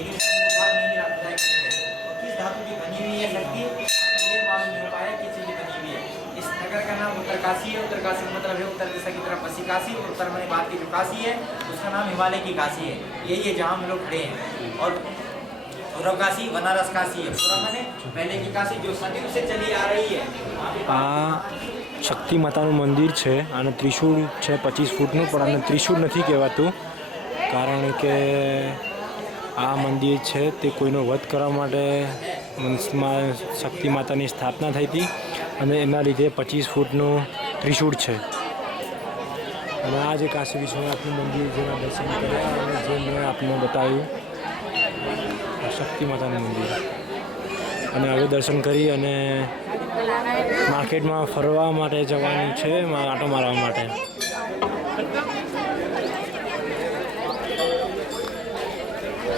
लेकिन नहीं मिला खुदाई करने में। और किस धातु की बनी हुई है शक्ति, ये मालूम नहीं हो पाया किस चीज की बनी हुई है। इस नगर का नाम उत्तरकाशी है। उत्तरकाशी का मतलब है उत्तर दिशा की तरफ बसी काशी, और उत्तर में बात की जो काशी है उसका नाम हिमालय की काशी है। यही है जहाँ हम लोग खड़े हैं। और पूर्व काशी बनारस काशी है। पूर्व माने पहले की काशी जो सदियों से चली आ रही है। आ शक्ति माताનું મંદિર છે અને ત્રિશૂળ છે 25 ફૂટનું, પણ આને ત્રિશૂળ નથી કહેવાતું કારણ કે આ મંદિર છે તે કોઈનો વધ કરવા માટે વંશમાં શક્તિ માતાની સ્થાપના થઈ હતી અને એના લીધે 25 ફૂટનું ત્રિશૂળ છે। અને આ જે કાશી વિશ્વનાથનું મંદિર જેના દર્શન કર્યા અને જે મેં આપને બતાવ્યું શક્તિ માતાનું મંદિર, અને હવે દર્શન કરી અને માર્કેટમાં ફરવા માટે જવાનું છે, આંટો મારવા માટે।